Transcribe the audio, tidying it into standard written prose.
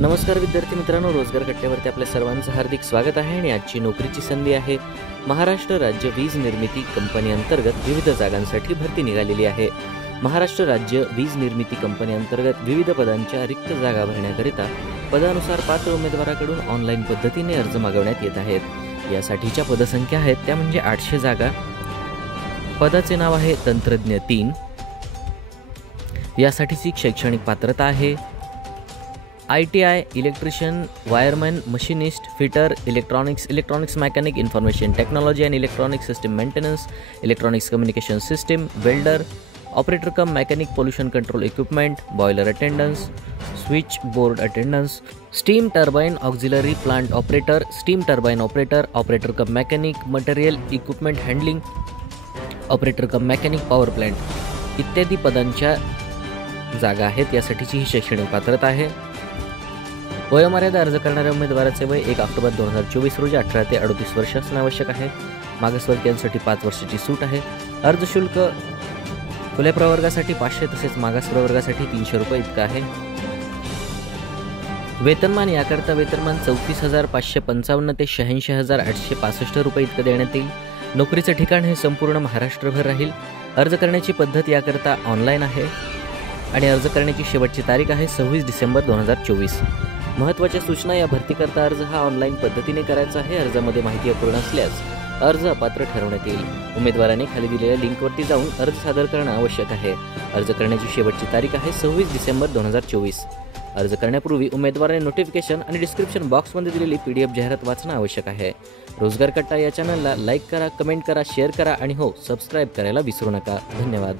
नमस्कार विद्यार्थी मित्रांनो, रोजगार कट्ट्यावरती आपल्या सर्वांचं हार्दिक स्वागत आहे आणि आजची नोकरीची संधी आहे। महाराष्ट्र राज्य वीज निर्मिती कंपनी अंतर्गत विविध जागांसाठी भरती निघालेली आहे। महाराष्ट्र राज्य वीज निर्मिती कंपनी अंतर्गत विविध पदांच्या रिक्त जागा भरण्याकरिता पदानुसार पात्र उमेदवाराकडून ऑनलाईन पद्धतीने अर्ज मागवण्यात येत आहेत। यासाठीच्या पदसंख्या आहेत त्या म्हणजे 800 जागा। पदाचे नाव आहे तंत्रज्ञ 3। यासाठीची शैक्षणिक पात्रता आहे ITI, electrician, wireman, machinist, fitter, electronics mechanic, information technology end electronic system maintenance, electronics communication system, welder, operator कम mechanic, pollution control equipment, boiler attendance, switch board attendance, steam turbine auxiliary plant operator, steam turbine operator, operator कम mechanic, material equipment handling, operator कम mechanic, power plant इत्यादी पदांच्या जागा आहेत। यासाठीची ही शैक्षणिक पात्रता आहे। वयोमर्यादा अर्ज करणाऱ्या उमेदवाराचे वय 1 ऑक्टोबर 2024 रोजी 18 ते 38 वर्ष असणे आवश्यक आहे। मागासवर्गीयांसाठी 5 वर्षाची सूट आहे। अर्ज शुल्क खुल्या प्रवर्गासाठी 500 तसेच मागास प्रवर्गासाठी 300 रुपये इतका आहे। वेतनमान याकरता वेतनमान 34,555 ते 86,865 रुपये इतकं देण्यात येईल। नोकरीचं ठिकाण हे संपूर्ण महाराष्ट्रभर राहील। अर्ज करण्याची पद्धत याकरता ऑनलाईन आहे आणि अर्ज करण्याची शेवटची तारीख आहे 26 डिसेंबर 2024। महत्त्वाच्या सूचना, या भरतीकरता अर्ज हा ऑनलाईन पद्धतीने करायचा आहे। अर्जामध्ये माहिती अपूर्ण असल्यास अर्ज अपात्र ठरवण्यात येईल। उमेदवाराने खाली दिलेल्या लिंकवरती जाऊन अर्ज सादर करणं आवश्यक आहे। अर्ज करण्याची शेवटची तारीख आहे 26 डिसेंबर 2024। अर्ज करण्यापूर्वी उमेदवाराने नोटिफिकेशन आणि डिस्क्रिप्शन बॉक्समध्ये दिलेली PDF जाहिरात वाचणं आवश्यक आहे। रोजगार कट्टा या चॅनलला लाईक करा, कमेंट करा, शेअर करा आणि सबस्क्राईब करायला विसरू नका। धन्यवाद।